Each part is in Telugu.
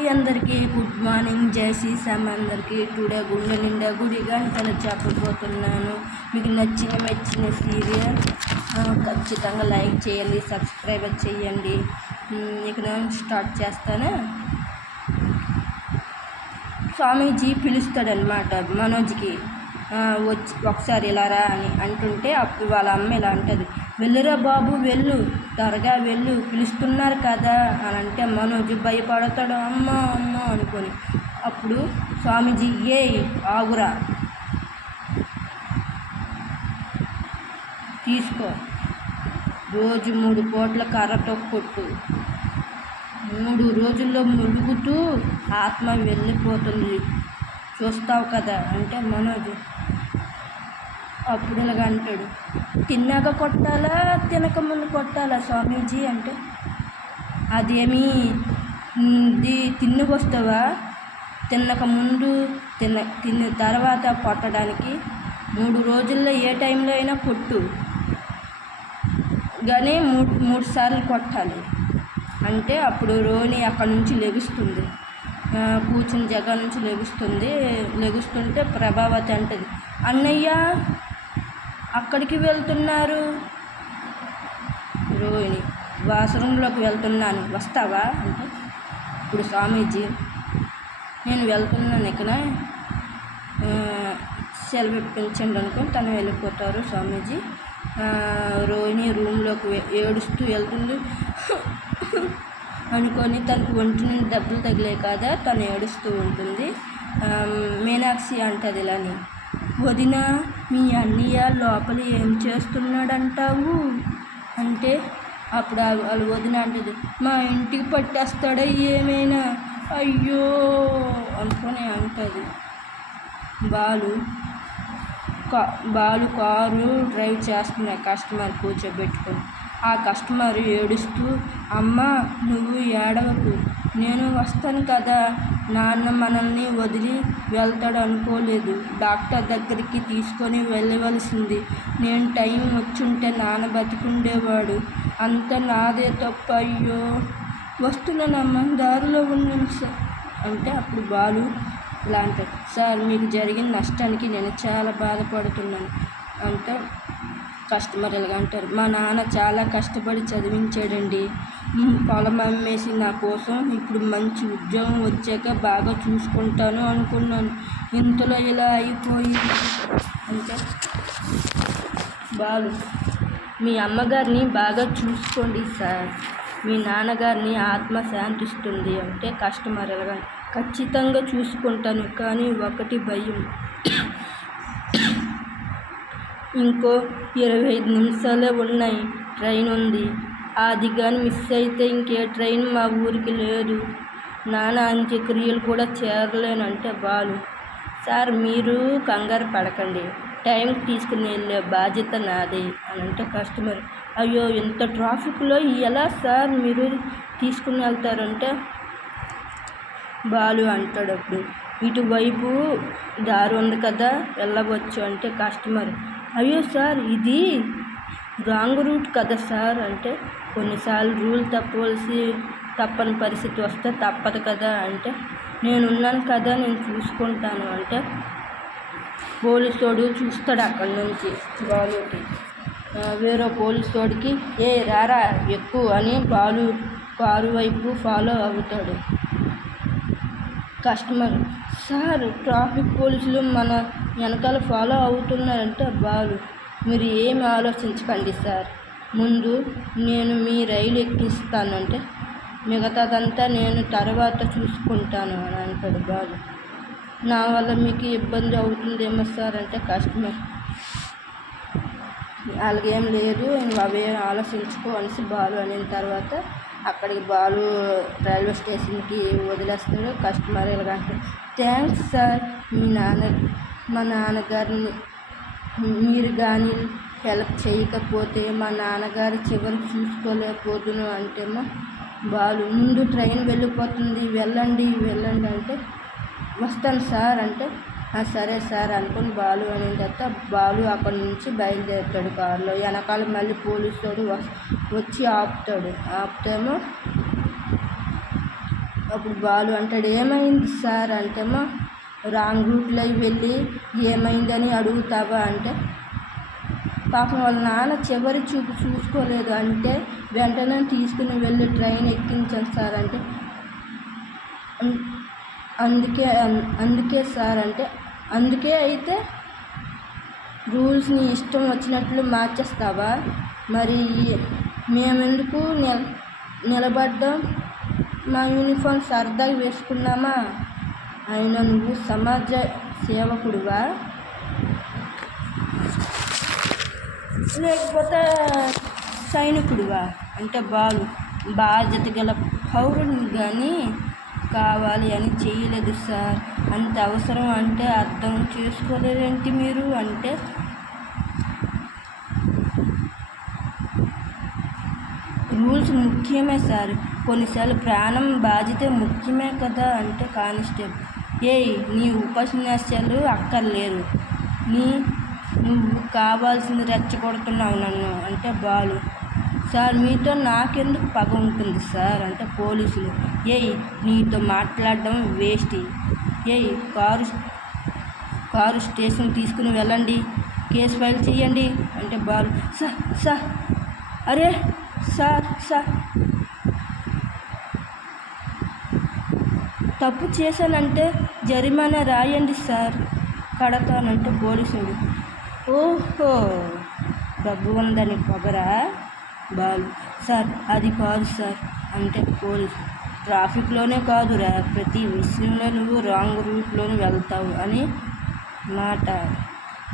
హాయ్ అందరికీ గుడ్ మార్నింగ్. జై శ్రీరామ్ అందరికీ. టుడే గుండె నిండా గుడి గంటలు చెప్పబోతున్నాను. మీకు నచ్చిన మెచ్చిన సీరియల్ ఖచ్చితంగా లైక్ చేయండి, సబ్స్క్రైబ్ చేయండి. ఇక నేను స్టార్ట్ చేస్తాను. స్వామీజీ పిలుస్తాడనమాట మనోజ్కి. వచ్చి ఒకసారి ఇలా రా అని అంటుంటే అప్పుడు వాళ్ళ అమ్మ ఇలా అంటుంది, వెళ్ళురా బాబు వెళ్ళు, త్వరగా వెళ్ళు, పిలుస్తున్నారు కదా అని అంటే మనోజ్ భయపడతాడు, అమ్మ అమ్మ అనుకొని. అప్పుడు స్వామీజీ ఆగురా, తీసుకో, రోజు 3 పూట్ల కర్రతో కొట్టు, 3 రోజుల్లో ములుగుతూ ఆత్మ వెళ్ళిపోతుంది, చూస్తావు కదా అంటే మనోజ్ అప్పుడు ఇలాగ అంటాడు, తిన్నాక కొట్టాలా తినక ముందు కొట్టాలా స్వామీజీ అంటే, అదేమీ తిన్నకొస్తావా, తిన్నక ముందు తిన్న తర్వాత కొట్టడానికి 3 రోజుల్లో ఏ టైంలో అయినా కొట్టు, కానీ 3 సార్లు కొట్టాలి అంటే. అప్పుడు రోని అక్కడి నుంచి లెగుస్తుంది, కూర్చుని జగన్ నుంచి లెగుస్తుంటే ప్రభావతి అంటది, అన్నయ్య అక్కడికి వెళ్తున్నారు. రోహిణి వాష్రూమ్లోకి వెళ్తున్నాను, వస్తావా అంటే. ఇప్పుడు స్వామీజీ నేను వెళ్తున్నాను, ఇక్కడ సెలవు ఇప్పించండి అనుకొని తను వెళ్ళిపోతారు. స్వామీజీ రోహిణి రూమ్లోకి ఏడుస్తూ వెళ్తుంది అనుకొని, తనకు ఒంటి నుండి దెబ్బలు తగిలే కదా తను ఏడుస్తూ ఉంటుంది. మీనాక్షి అంటది ఇలాని, వదిన మీ అన్నయ్య లోపల ఏం చేస్తున్నాడంటావు అంటే. అప్పుడు వాళ్ళు వదిన అంటది, మా ఇంటికి పట్టేస్తాడా ఏమైనా, అయ్యో అనుకొని అంటుంది. బాలు కారు డ్రైవ్ చేస్తున్నాయి కస్టమర్ కూర్చోబెట్టుకొని. ఆ కస్టమర్ ఏడుస్తూ, అమ్మ నువ్వు ఏడవకు, నేను వస్తాను కదా, నాన్న మనల్ని వదిలి వెళ్తాడు అనుకోలేదు, డాక్టర్ దగ్గరికి తీసుకొని వెళ్ళవలసింది, నేను టైం వచ్చుంటే నాన్న బతికుండేవాడు, అంత నాదే తప్ప, అయ్యో వస్తున్నానమ్మా దారిలో ఉన్నాను సార్ అంటే. అప్పుడు బాలు ఇలా అంటాడు, సార్ మీకు జరిగిన నష్టానికి నేను చాలా బాధపడుతున్నాను అంటే. కస్టమర్ ఎలాగ అంటారు, మా నాన్న చాలా కష్టపడి చదివించాడండి, పొలం అమ్మేసి నా కోసం, ఇప్పుడు మంచి ఉద్యోగం వచ్చాక బాగా చూసుకుంటాను అనుకున్నాను, ఇంతలో ఇలా అయిపోయింది అంటే. బాలు, మీ అమ్మగారిని బాగా చూసుకోండి సార్, మీ నాన్నగారిని ఆత్మ శాంతిస్తుంది అంటే. కస్టమర్ ఎలాగ, ఖచ్చితంగా చూసుకుంటాను, కానీ ఒకటి భయం, ఇంకో 25 నిమిషాలే ఉన్నాయి, ట్రైన్ ఉంది, అది కానీ మిస్ అయితే ఇంకే ట్రైన్ మా ఊరికి లేదు, నాన్న అంత్యక్రియలు కూడా చేరలేనంటే. బాలు, సార్ మీరు కంగారు పడకండి, టైంకి తీసుకుని వెళ్ళే బాధ్యత నాదే అని అంటే. కస్టమర్, అయ్యో ఇంత ట్రాఫిక్లో ఎలా సార్ మీరు తీసుకుని వెళ్తారంటే. బాలు అంటాడు అప్పుడు, ఇటువైపు దారి ఉంది కదా వెళ్ళవచ్చు అంటే. కస్టమర్, అయ్యో సార్ ఇది రాంగ్ రూట్ కదా సార్ అంటే. కొన్నిసార్లు రూల్ తప్పని పరిస్థితి వస్తే తప్పదు కదా అంటే. నేనున్నాను కదా, నేను చూసుకుంటాను అంటే. పోలీసోడు చూస్తాడు అక్కడి నుంచి బాలుకి, వేరే పోలీసోడికి రారా ఎక్కువ అని బాలు కారు వైపు ఫాలో అవుతాడు. కస్టమర్, సార్ ట్రాఫిక్ పోలీసులు మన వెనకాల ఫాలో అవుతున్నారంటే. బాలు, మీరు ఏమి ఆలోచించకండి సార్, ముందు నేను మీ రైలు ఎక్కిస్తానంటే, మిగతాదంతా నేను తర్వాత చూసుకుంటాను అని అంటాడు. బాలు, నా వల్ల మీకు ఇబ్బంది అవుతుందేమో సార్ అంటే. కస్టమర్, అలాగేం లేదు, అవే ఆలోచించుకో అనేసి బాలు అనిన తర్వాత అక్కడికి బాలు రైల్వే స్టేషన్కి వదిలేస్తాడు. కస్టమర్ ఎలాగంటే, థ్యాంక్స్ సార్, మా నాన్నగారిని మీరు కానీ హెల్ప్ చేయకపోతే మా నాన్నగారు చివరి చూసుకోలేకపోతును అంటేమో. బాలు, ముందు ట్రైన్ వెళ్ళిపోతుంది, వెళ్ళండి అంటే. వస్తాను సార్ అంటే. సరే సార్ అనుకుని బాలు అయిన తర్వాత బాలు అక్కడి నుంచి బయలుదేరుతాడు కారులో. వెనకాల మళ్ళీ పోలీసుడు వచ్చి ఆపుతాడేమో. అప్పుడు బాలు అంటాడు, ఏమైంది సార్ అంటేమో, రాంగ్ రూట్లో వెళ్ళి ఏమైందని అడుగుతావా అంటే, పాపం వాళ్ళ నాన్న చివరి చూపు చూసుకోలేదు అంటే వెంటనే తీసుకుని వెళ్ళి ట్రైన్ ఎక్కించాను సార్ అంటే, అందుకే సార్ అంటే, అందుకే అయితే రూల్స్ని ఇష్టం వచ్చినట్లు మార్చేస్తావా? మరి మేమెందుకు నిలబడ్డాం? మా యూనిఫామ్ సరదాగా వేసుకున్నామా? అయినా నువ్వు సమాజ సేవకుడివా లేకపోతే సైనికుడివా అంటే, బాలు బాధ్యత గల పౌరుని కానీ కావాలి అని చేయలేదు సార్. అంత అవసరం అంటే అర్థం చేసుకోలేరేంటి మీరు అంటే, రూల్స్ ముఖ్యమే సార్, కొన్నిసార్లు ప్రాణం బాధ్యత ముఖ్యమే కదా అంటే కానిస్టేబుల్, నీ ఉపన్యాసాలు అక్కర్లేదు, నువ్వు కావాల్సింది రెచ్చగొడుతున్నావు నన్ను అంటే, బాలు సార్ మీతో నాకెందుకు పగ ఉంటుంది సార్ అంటే, పోలీసులు నీతో మాట్లాడడం వేస్ట్, కారు స్టేషన్ తీసుకుని వెళ్ళండి, కేసు ఫైల్ చేయండి అంటే, బాలు సార్ అరే సార్ తప్పు చేశానంటే జరిమానా రాయండి సార్, కడతానంటే పోలీసుడు, ఓహో డబ్బు ఉందని పొగరా? బాలు సార్ అది కాదు సార్ అంటే, పోలీసు ట్రాఫిక్లోనే కాదురా, ప్రతి విషయంలో నువ్వు రాంగ్ రూట్లోనే వెళ్తావు అని మాట.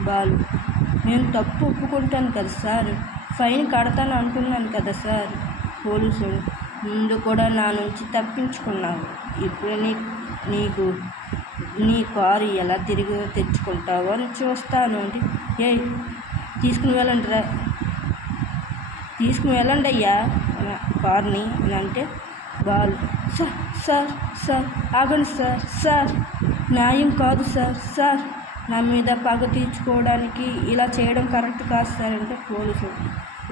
బాలు నేను తప్పు ఒప్పుకుంటాను కదా సార్, ఫైన్ కడతాను అంటున్నాను కదా సార్. పోలీసుడు ముందు కూడా నా నుంచి తప్పించుకున్నావు, ఇప్పుడు నీ కారు ఎలా తిరిగి తెచ్చుకుంటావో అని చూస్తాను అంటే, తీసుకుని వెళ్ళండి అయ్యా కార్ని అని అంటే, బాలు సార్ ఆగండి సార్ న్యాయం కాదు సార్ నా మీద పగ తీర్చుకోవడానికి ఇలా చేయడం కరెక్ట్ కాదు సార్ అంటే, పోలీసు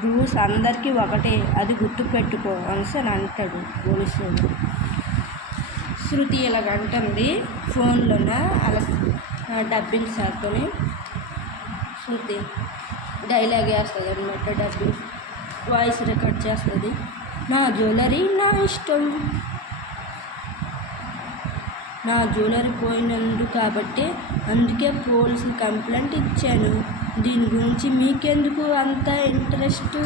రూల్స్ అందరికీ ఒకటే, అది గుర్తుపెట్టుకో అని అంటాడు పోలీసుడు. శృతి ఇలాగ అంటుంది ఫోన్లోన, అలా డబ్బింగ్ సార్తోని శృతి డైలాగ్ వేస్తుంది అనమాట, డబ్బింగ్ వాయిస్ రికార్డ్ చేస్తుంది. నా జ్యువెలరీ నా ఇష్టం, నా జ్యువెలరీ పోయినందు కాబట్టి అందుకే పోలీసు కంప్లైంట్ ఇచ్చాను, దీని గురించి మీకెందుకు అంత ఇంట్రెస్ట్?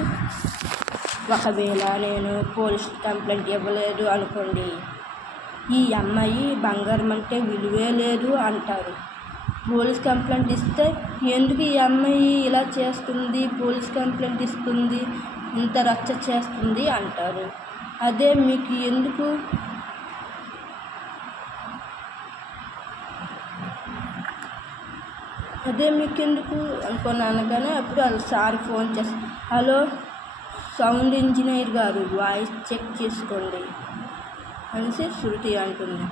ఒకవేళ నేను పోలీస్ కంప్లైంట్ ఇవ్వలేదు అనుకోండి, ఈ అమ్మాయి బంగారం అంటే విలువే లేదు అంటారు. పోలీస్ కంప్లైంట్ ఇస్తే ఎందుకు ఈ అమ్మాయి ఇలా చేస్తుంది, పోలీస్ కంప్లైంట్ ఇస్తుంది, ఇంత రచ్చ చేస్తుంది అంటారు. అదే మీకు ఎందుకు అనుకున్నాను. కానీ అప్పుడు వాళ్ళు సార్ ఫోన్ చేస్తారు, హలో సౌండ్ ఇంజనీర్ గారు వాయిస్ చెక్ చేసుకోండి అనేసి శృతి అంటుంది.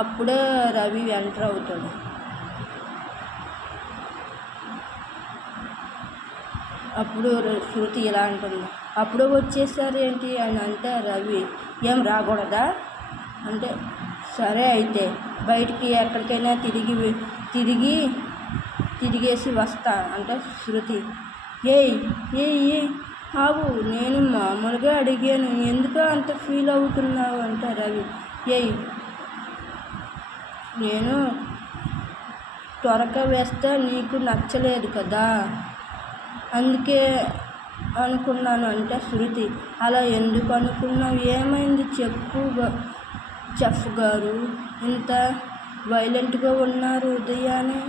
అప్పుడే రవి ఎంటర్ అవుతాడు. అప్పుడు శృతి ఇలా అంటుంది, అప్పుడే వచ్చేసారు ఏంటి అని అంటే, రవి ఏం రాకూడదా అంటే, సరే అయితే బయటికి ఎక్కడికైనా తిరిగేసి వస్తా అంటే, శృతి ఆవు నేను మామూలుగా అడిగాను, ఎందుకు అంత ఫీల్ అవుతున్నావు అంటే, రవి నేను త్వరగా వేస్తే నీకు నచ్చలేదు కదా, అందుకే అనుకున్నాను అంటే, శృతి అలా ఎందుకు అనుకున్నావు, ఏమైంది చెప్పు చెఫ్ గారు, ఇంత వైలెంట్గా ఉన్నారు ఉదయాన్నే,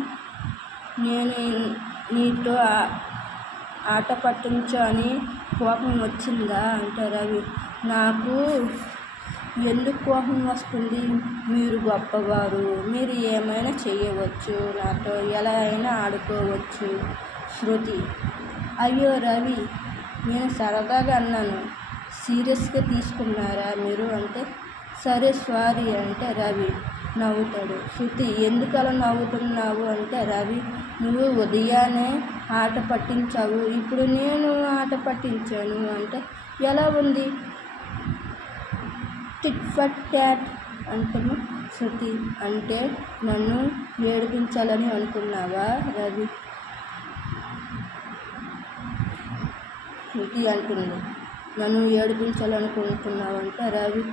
నేను నీతో ఆట పట్టించా అని కోపం వచ్చిందా అంటే, రవి నాకు ఎందుకు కోపం వస్తుంది, మీరు గొప్పవారు, మీరు ఏమైనా చేయవచ్చు, నాతో ఎలా అయినా ఆడుకోవచ్చు. శృతి అయ్యో రవి నేను సరదాగా అన్నాను, సీరియస్గా తీసుకున్నారా మీరు అంటే, సరే సారీ అంటే రవి నవ్వుతాడు. శృతి ఎందుకు అలా నవ్వుతున్నావు అంటే, రవి నువ్వు ఉదయాన్నే ఆట పట్టించావు, ఇప్పుడు నేను ఆట పట్టించాను అంటే ఎలా ఉంది, టిట్ ఫట్ ట్యాట్ అంటేమో శృతి. అంటే నన్ను ఏడిపించాలని అనుకున్నావా రవి? శృతి అంటుంది. నన్ను ఏడిపించాలనుకుంటున్నావంటే రవి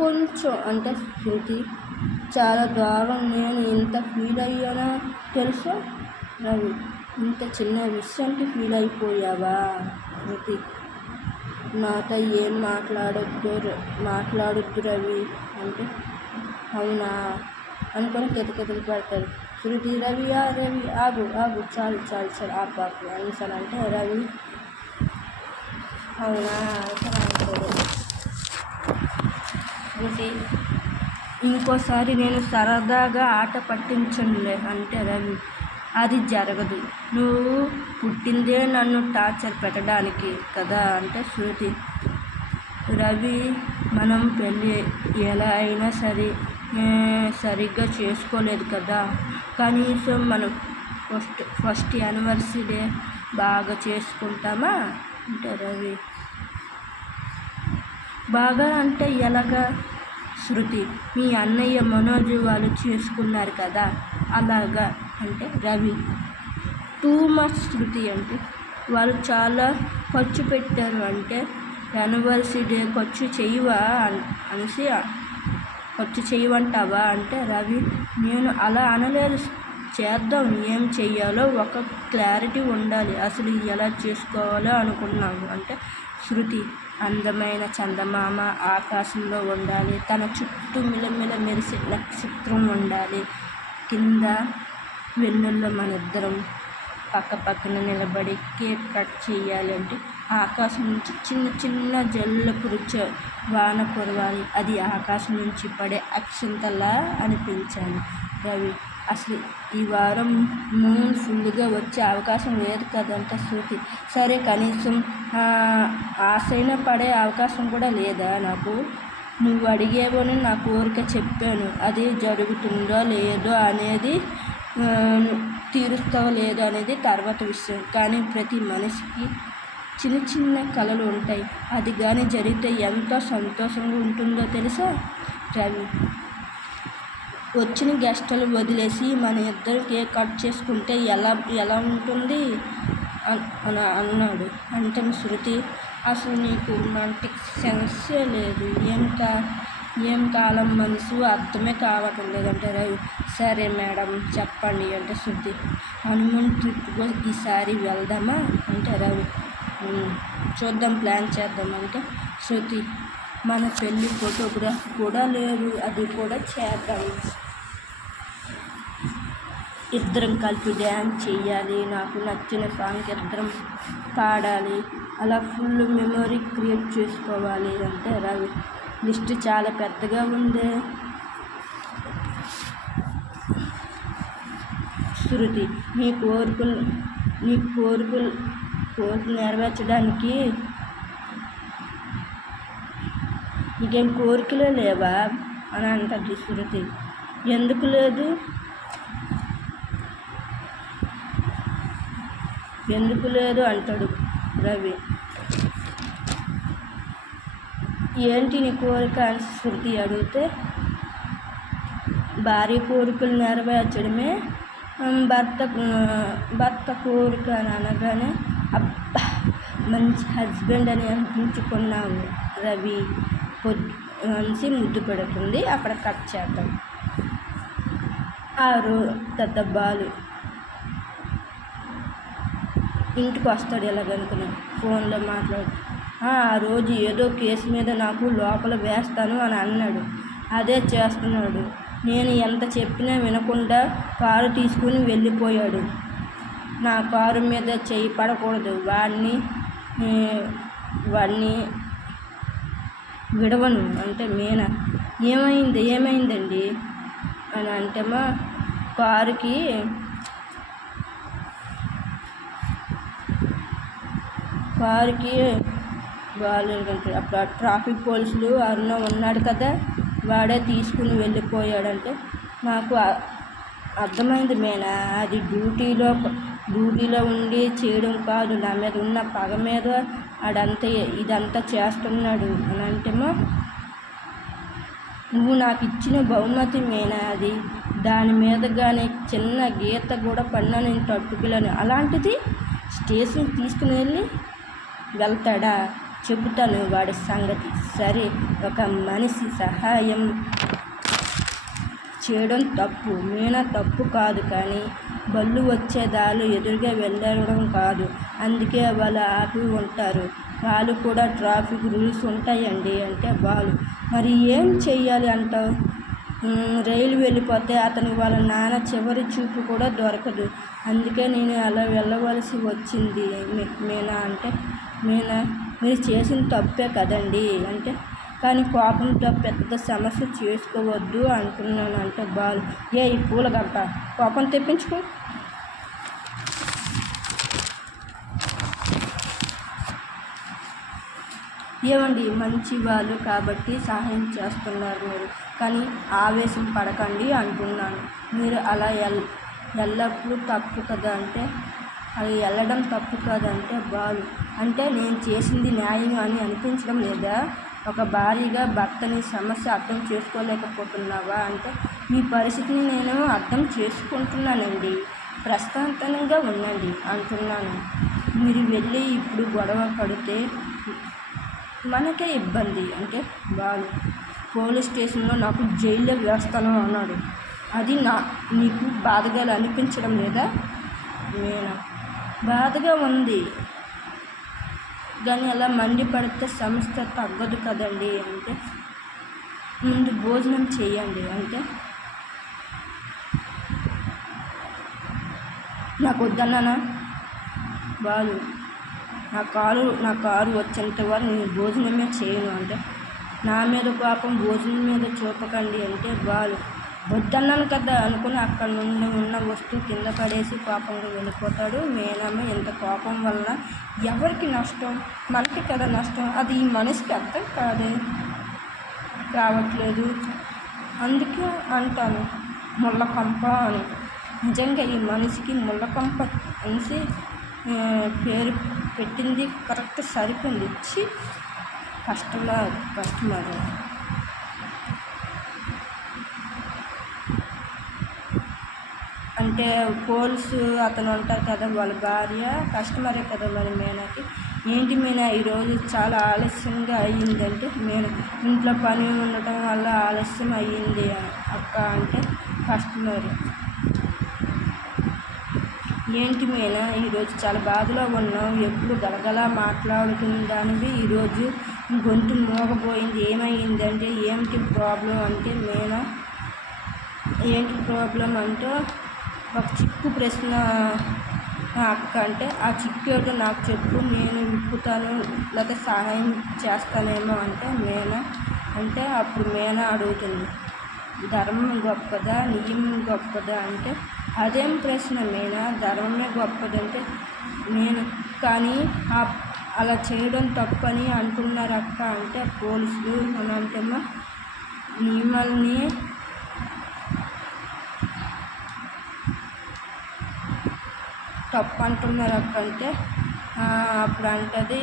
కొంచెం అంటే శృతి చాలా దారుణం. నేను ఇంత ఫీల్ అయ్యానా తెలుసా రవి? ఇంత చిన్న విషయానికి ఫీల్ అయిపోయావా శృతి? నాతో ఏం మాట్లాడొద్దు రవి అంటే అవునా అనుకొని కెతకెతలు పెడతారు. శృతి రవి ఆగు ఆగు చాలు చాలు చాలు ఆపు అనేసానంటే రవి అవునా అనేసి అంటాడు. శృతి ఇంకోసారి నేను సరదాగా ఆట పట్టించనులే అంటే రవి అది జరగదు. నువ్వు పుట్టిందే నన్ను టార్చర్ పెట్టడానికి కదా అంటే శృతి. రవి మనం పెళ్ళి ఎలా అయినా సరిగ్గా చేసుకోలేదు కదా, కనీసం మనం ఫస్ట్ యానివర్సరీ డే బాగా చేసుకుంటామా అంటే రవి బాగా అంటే ఎలాగా శృతి? మీ అన్నయ్య మనోజ్ వాళ్ళు చేసుకున్నారు కదా అలాగా అంటే రవి టూ మచ్ శృతి. అంటే వాళ్ళు చాలా ఖర్చు పెట్టారు అంటే యానివర్సరీ డే ఖర్చు చేయవంటావా అంటే రవి నేను అలా అనలేదు. చేద్దాం, ఏం చెయ్యాలో ఒక క్లారిటీ ఉండాలి. అసలు ఎలా చేసుకోవాలో అనుకున్నావు అంటే శృతి అందమైన చందమామ ఆకాశంలో ఉండాలి, తన చుట్టూ మిలమిల మెరిసే నక్షత్రం ఉండాలి, కింద వెన్నుల్లో మనిద్దరం పక్కన నిలబడి కేక్ కట్ చేయాలి అంటే ఆకాశం నుంచి చిన్న చిన్న జల్లు కురిచే వాన కురవాలి, అది ఆకాశం నుంచి పడే అక్షంతలా అనిపించాలి రవి. అసలు ఈ వారం మూన్ ఫుల్గా వచ్చే అవకాశం లేదు కదంటే శృతి. సరే కనీసం ఆశైనా పడే అవకాశం కూడా లేదా నాకు? నువ్వు అడిగేవని నా కోరిక చెప్పాను, అది జరుగుతుందో లేదో అనేది తీరుస్తావో లేదో అనేది తర్వాత విషయం. కానీ ప్రతి మనిషికి చిన్న చిన్న కళలు ఉంటాయి, అది కానీ జరిగితే ఎంతో సంతోషంగా ఉంటుందో తెలుసా రవి? వచ్చిన గెస్టులు వదిలేసి మన ఇద్దరు కేక్ కట్ చేసుకుంటే ఎలా ఉంటుంది అని అన్నాడు. అంటే శృతి అసలు నీకు రొమాంటిక్ సెన్సే లేదు, ఏం కాలం మనసు అర్థమే కావటం లేదంటే రవి సరే మేడం చెప్పండి అంటే శృతి హనీమూన్ ట్రిప్గా ఈసారి వెళ్దామా అంటే రవి చూద్దాం, ప్లాన్ చేద్దాం అంటే శృతి మన పెళ్ళి ఫోటోగ్రాఫ్ కూడా లేదు, అది కూడా చేద్దాం, ఇద్దరం కలిపి డ్యాన్స్ చేయాలి, నాకు నచ్చిన సాంగ్ ఇద్దరం పాడాలి, అలా ఫుల్ మెమొరీ క్రియేట్ చేసుకోవాలి అంటే రవి లిస్ట్ చాలా పెద్దగా ఉంది శృతి. నీ కోరికలు నెరవేర్చడానికి నీకేం కోరికలే లేవా అని అంటది శృతి. ఎందుకు లేదు అంటాడు రవి. ఏంటి నీ కోరిక అని శృతి అడిగితే భార్య కోరికలు నెరవేర్చడమే భర్త కోరిక అని అనగానే అబ్బా మంచి హస్బెండ్ అని అనిపించుకున్నావు రవి మంచి ముద్దు పెడుతుంది. అక్కడ కట్ చేద్దాం. పెద్ద బాలు ఇంటికి వస్తాడు ఎలాగనుకున్నా ఫోన్లో మాట్లాడు. ఆ రోజు ఏదో కేసు మీద నాకు లోపల వేస్తాను అని అన్నాడు, అదే చేస్తున్నాడు. నేను ఎంత చెప్పినా వినకుండా కారు తీసుకుని వెళ్ళిపోయాడు. నా కారు మీద చెయ్యి పడకూడదు, వాడిని విడవను అంటే మీనా ఏమైందండి అని అంటేమా కారుకి బాగాలేదు. అప్పుడు ట్రాఫిక్ పోలీసులు అరుణ ఉన్నాడు కదా, వాడే తీసుకుని వెళ్ళిపోయాడంటే నాకు అర్థమైంది మీనా, అది డ్యూటీలో ఉండి చేయడం కాదు, నా మీద ఉన్న పగ మీద ఇదంతా చేస్తున్నాడు అని అంటేమో నువ్వు నాకు ఇచ్చిన బహుమతి మీనా అది. దాని మీద కానీ చిన్న గీత కూడా పడినా నేను తట్టుకోలేను. అలాంటిది స్టేషన్ తీసుకుని వెళ్తాడా? చెబుతాను వాడి సంగతి. సరే, ఒక మనిషి సహాయం చేయడం తప్పు మీనా, తప్పు కాదు, కానీ బళ్ళు వచ్చే దారిలో ఎదురుగా వెళ్ళడం కాదు. అందుకే వాళ్ళు ఆపి ఉంటారు. వాళ్ళు కూడా ట్రాఫిక్ రూల్స్ ఉంటాయండి అంటే బాలు. మరి ఏం చెయ్యాలి అంటావు? రైలు వెళ్ళిపోతే అతనికి వాళ్ళ నాన్న చివరి చూపు కూడా దొరకదు. అందుకే నేను అలా వెళ్ళవలసి వచ్చింది మీనా అంటే. మీనా, మీరు చేసిన తప్పే కదండి అంటే. కానీ కోపంతో పెద్ద సమస్య చేసుకోవద్దు అంటున్నాను అంటే బాలు. ఈ పూల గంట కోపం తెప్పించుకో. ఏమండి, మంచి వాళ్ళు కాబట్టి సహాయం చేస్తున్నారు మీరు, కానీ ఆవేశం పడకండి అంటున్నాను. మీరు అలా ఎల్లప్పుడూ తప్పు కదా అంటే. అది వెళ్ళడం తప్పు కదంటే బాలు. అంటే నేను చేసింది న్యాయం అని అనిపించడం లేదా? ఒక భార్యగా భర్తని సమస్య అర్థం చేసుకోలేకపోతున్నావా అంటే. మీ పరిస్థితిని నేను అర్థం చేసుకుంటున్నానండి, ప్రశాంతంగా ఉండండి అంటున్నాను. మీరు వెళ్ళి ఇప్పుడు గొడవ పడితే మనకే ఇబ్బంది అంటే బాలు. పోలీస్ స్టేషన్లో నాకు జైల్లో వేస్తాను అన్నాడు. అది నీకు బాధగా అనిపించడం లేదా? మీనా, బాధగా ఉంది, కానీ అలా మండిపడితే సమస్య తగ్గదు కదండి అంటే. ముందు భోజనం చేయండి అంటే. నాకు వద్దన్నానా బాలు? నా కారు వచ్చేంత వరకు నేను భోజనమే చేయను అంటే. నా మీద కోపం భోజనం మీద చూపకండి అంటే బాలు. వద్దన్నాను కదా అనుకుని అక్కడ నుండి ఉన్న వస్తువు కింద పడేసి కోపంగా వెళ్ళిపోతాడు. మీనమ్మ, ఇంత కోపం వల్ల ఎవరికి నష్టం? మనకి కదా నష్టం. అది ఈ మనిషికి అర్థం కావట్లేదు. అందుకే అంటాను ముళ్ళకంప అని. నిజంగా ఈ మనిషికి ముళ్ళకంప అనేసి పేరు పెట్టింది కరెక్ట్, సరిపోయింది. ఇచ్చి కస్టమర్ అంటే పోలీసు అతను ఉంటారు కదా, వాళ్ళ భార్య కస్టమరే కదా మరి మీనాకి. ఏంటి మీనా ఈరోజు చాలా ఆలస్యంగా అయ్యిందంటే. మీనా, ఇంట్లో పని ఉండటం వల్ల ఆలస్యం అయ్యింది అక్క అంటే. కస్టమర్, ఏంటి మీనా ఈరోజు చాలా బాధలో ఉన్నావు, ఎప్పుడు గలగలా మాట్లాడుతుందానివి, ఈరోజు గొంతు మోగపోయింది, ఏమైందంటే. ఏమిటి ప్రాబ్లం అంటే. మీనా, ఏంటి ప్రాబ్లం అంటే ఒక చిక్కు ప్రశ్న అక్క అంటే. ఆ చిక్కు ఏటో నాకు చెప్పు, నేను విప్పుతాను, లేకపోతే సహాయం చేస్తానేమో అంటే. మీనా అంటే అప్పుడు మీనా అడుగుతుంది, ధర్మం గొప్పదా నియమం గొప్పదా అంటే. అదేం ప్రశ్న మీనా, ధర్మమే గొప్పదంటే. నేను కానీ అలా చేయడం తప్పని అంటున్నారు అక్క అంటే. పోలీసులు అని అంటేమో నియమాల్ని తప్పు అంటున్నారు అక్క అంటే. అప్పుడు అంటది,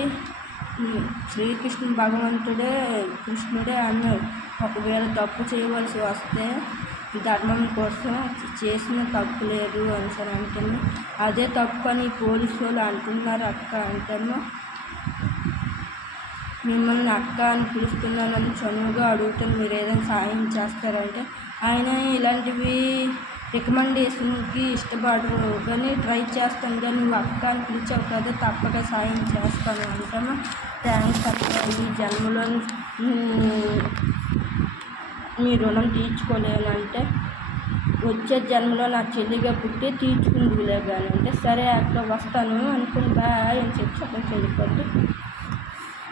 శ్రీకృష్ణ కృష్ణుడే అన్నాడు, ఒకవేళ తప్పు చేయవలసి వస్తే ధర్మం కోసం చేసిన తప్పు లేదు అని సరే అంటేమో. అదే తప్పు అని పోలీసు వాళ్ళు అంటున్నారు అక్క అంటేమో. మిమ్మల్ని అక్క అని పిలుస్తున్నానని చనువుగా అడుగుతాను, మీరు ఏదైనా సాయం చేస్తారంటే. ఆయన ఇలాంటివి రికమెండేషన్కి ఇష్టపడరు, కానీ ట్రై చేస్తాను, కానీ నువ్వు అక్క అని పిలిచావు కదా, తప్పక సాయం చేస్తాను అంటాను. థ్యాంక్స్ అక్క, ఈ జన్మలో మీ రుణం తీర్చుకోలేనంటే వచ్చే జన్మలో నా చెల్లిగా పుట్టి తీర్చుకుందులే కానీ అంటే. సరే అక్క, వస్తాను అనుకుని బాయ్ అని చెప్పి అక్కడికి వెళ్ళిపోద్ది.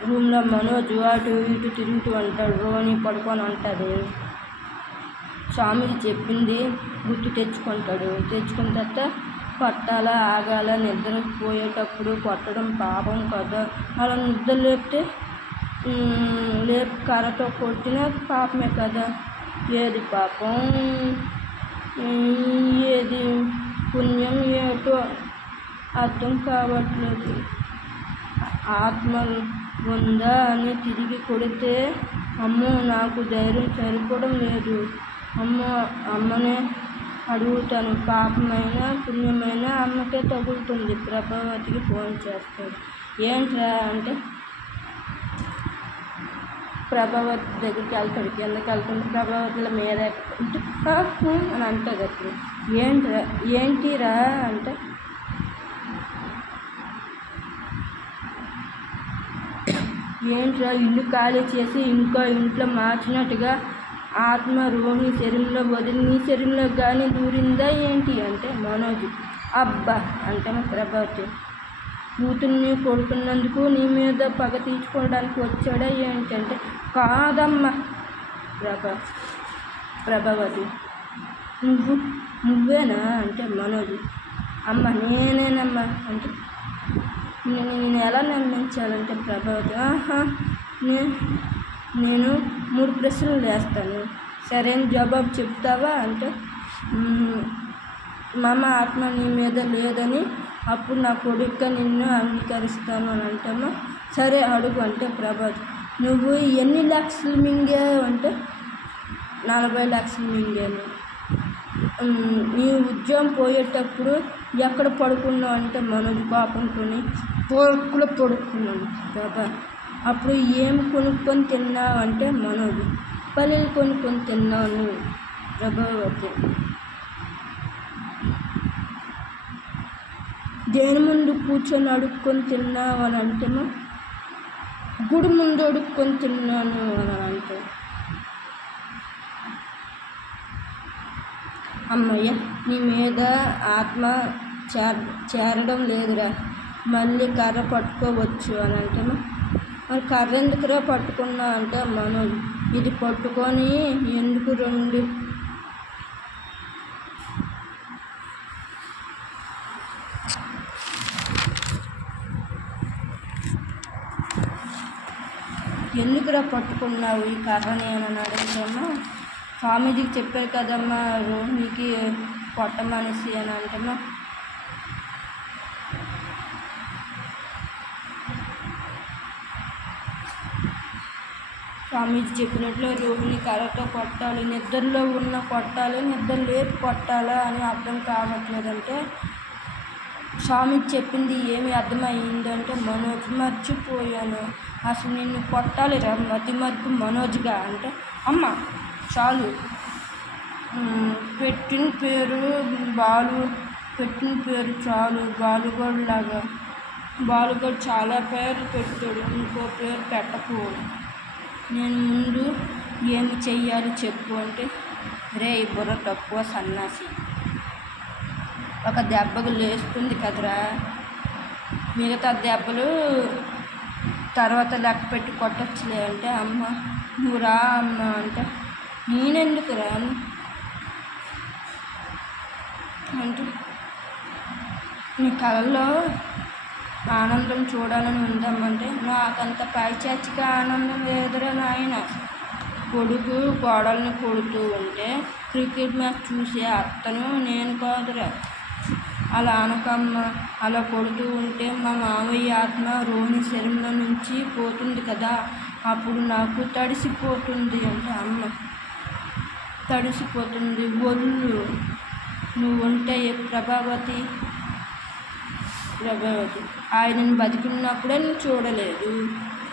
రూమ్లో మనోజు అటు ఇటు తిరుగుతూ ఉంటాడు. రోని పడుకొని ఉంటుంది. స్వామికి చెప్పింది గుర్తు తెచ్చుకుంటాడు. తెచ్చుకున్న తర్వాత కొట్టాలా ఆగాల, నిద్ర పోయేటప్పుడు కొట్టడం పాపం కదా. అలా నిద్ర లేపితే కర్రతో కొట్టిన పాపమే కదా. ఏది పాపం ఏది పుణ్యం ఏటో అర్థం కావట్లేదు. ఆత్మ ఉందా అని తిరిగి కొడితే అమ్మో నాకు ధైర్యం సరిపోవడం లేదు. అమ్మనే అడుగుతాను. పాపమైన పుణ్యమైన అమ్మకే తగులుతుంది. ప్రభావతికి ఫోన్ చేస్తాడు. ఏంట్రా అంటే ప్రభావతి దగ్గరికి వెళ్తాడు. కిందకి వెళ్తుంటే ప్రభావతిల మీద అని అంటుంది. అప్పుడు ఏంటిరా అంటే ఏంట్రా ఇల్లు ఖాళీ చేసి ఇంకో ఇంట్లో మార్చినట్టుగా ఆత్మ రోహిణి శరీరంలో వదిలి నీ శరీరంలో కానీ దూరిందా ఏంటి అంటే మనోజ్. అబ్బా అంటే మా ప్రభావతి కూతుర్ని కొడుతున్నందుకు నీ మీద పగ తీర్చుకోవడానికి వచ్చాడా ఏంటంటే కాదమ్మా ప్రభావతి నువ్వేనా అంటే మనోజ్. అమ్మ నేనేనమ్మా అంటే నేను ఎలా నమ్మించాలంటే ప్రభావతి నేను 3 ప్రశ్నలు వేస్తాను, సరైన జవాబు చెప్తావా అంటే మా అమ్మ ఆత్మ నీ మీద లేదని అప్పుడు నా కొడుక్క నిన్ను అంగీకరిస్తాను అని అంటామా. సరే అడుగు అంటే ప్రభావతి నువ్వు ఎన్ని లక్షలు మింగావు అంటే 40 లక్షలు మింగాను. నీ ఉద్యోగం పోయేటప్పుడు ఎక్కడ పడుకున్నావు అంటే మనోజ్ కోపంతో పోర్కులో పడుకున్నాను బాబా. అప్పుడు ఏమి కొనుక్కొని తిన్నావు అంటే మనోజ్ పల్లీలు కొనుక్కొని తిన్నాను. ప్రభావతి దేని ముందు కూర్చొని అడుక్కొని తిన్నావు అని అంటేమో గుడి ముందు అడుక్కొని తిన్నాను అని అంటే అమ్మయ్య నీ మీద ఆత్మ చేరడం లేదురా, మళ్ళీ కర్ర పట్టుకోవచ్చు అని అంటేమో మరి కర్ర ఎందుకురా పట్టుకున్నా అంటే మనోజ్ ఇది పట్టుకొని ఎందుకు ఎందుకురా పట్టుకున్నావు ఈ కర్రని అని అడిగితేమో స్వామీజీకి చెప్పారు కదమ్మా రోహిణికి కొట్టమనేసి అని అంటేమో స్వామీజీ చెప్పినట్లు రోహిణి కర్రతో కొట్టాలి, నిద్రలో ఉన్న కొట్టాలి, నిద్ర లేపు కొట్టాలా అని అర్థం కావట్లేదంటే స్వామీజీ చెప్పింది ఏమి అర్థమయ్యిందంటే మనోజ్ మర్చిపోయాను, అసలు నిన్ను కొట్టాలిరా మతి మనోజ్గా అంటే అమ్మ చాలు పెట్టిన పేరు చాలు. బాలుగోడు చాలా పేర్లు పెట్టాడు, ఇంకో పేరు పెట్టకు. నేను ముందు ఏమి చెయ్యాలి చెప్పు అంటే రే బుర్ర తక్కువ సన్నాసి, ఒక దెబ్బకు లేస్తుంది కదరా, మిగతా దెబ్బలు తర్వాత లెక్క పెట్టి కొట్టచ్చులే అంటే అమ్మ నువ్వు రా అమ్మ అంటే నేనెందుకు రాను అంటే నీ కళల్లో ఆనందం చూడాలని ఉందామంటే నాకంత పైచాచిక ఆనందం లేదురా నాయన. కొడుకు కోడల్ని కొడుతూ ఉంటే క్రికెట్ మ్యాచ్ చూసే అత్తను నేను కాదురా. అలా అనకమ్మ, అలా కొడుతూ ఉంటే మా మామయ్య ఆత్మ రోహిణి శరీరంలో నుంచి పోతుంది కదా, అప్పుడు నాకు తడిసిపోతుంది అంటే అమ్మ తడిసిపోతుంది ఒళ్ళు. నువ్వుంటే ప్రభావతి ఆయనను బతికినప్పుడే నువ్వు చూడలేదు,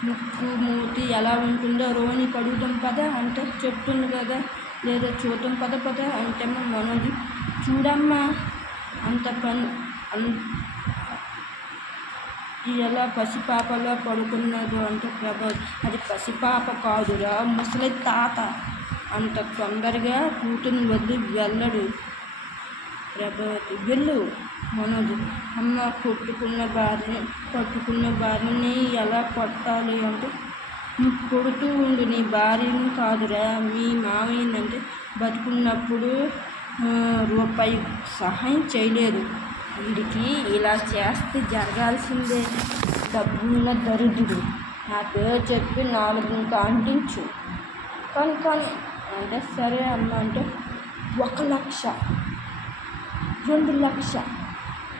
ముక్కు మూతి ఎలా ఉంటుందో రోహిణికి అడుగుతాం పద అంటే చెప్తుంది కదా, లేదా చూద్దాం పద అంటే మనోజ్ చూడమ్మా అంత పని ఎలా పసిపాపలో పడుకున్నదో అంటే ప్రభావతి అది పసిపాప కాదురా ముసలి తాత, అంత తొందరగా కూతుర్ని వదిలి వెళ్ళడు. ప్రభావతి వెళ్ళు మనోజ్. అమ్మ పట్టుకున్న భార్యని ఎలా కొట్టాలి అంటే నువ్వు కొడుతూ ఉండు, నీ భార్యని కాదురా మీ మామయ్యంటే బతుకున్నప్పుడు రూపాయి సహాయం చేయలేదు, వీడికి ఇలా చేస్తే జరగాల్సిందే, డబ్బున్న దరిద్రుడు, నా పేరు చెప్పి 4 అంటించు కానీ అంటే సరే అమ్మ అంటే 1 లక్ష 2 లక్ష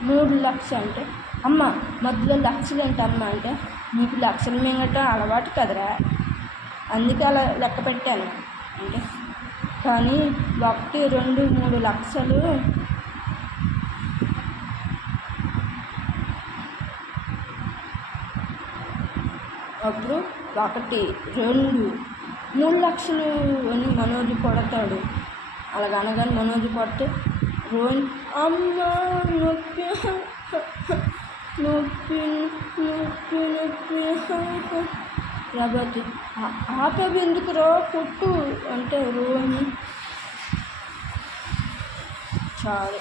3 లక్ష అంటే అమ్మ మధ్యలో లక్షలు ఏంటి అమ్మ అంటే నీకు లక్షలు మింగటం అలవాటు కదరా, అందుకే అలా లెక్క పెట్టాను. అంటే కానీ 1, 2, 3 లక్షలు అప్పుడు 1, 2, 3 లక్షలు అని మనోజ్ కొడతాడు. అలాగనగానే మనోజ్ కొడితే రోహిణి అమ్మ నొప్పి నొప్పి నొప్పి నొప్పి ప్రభాతి ఆపేవి ఎందుకురా కొట్టు అంటే రోహిణి చాలు.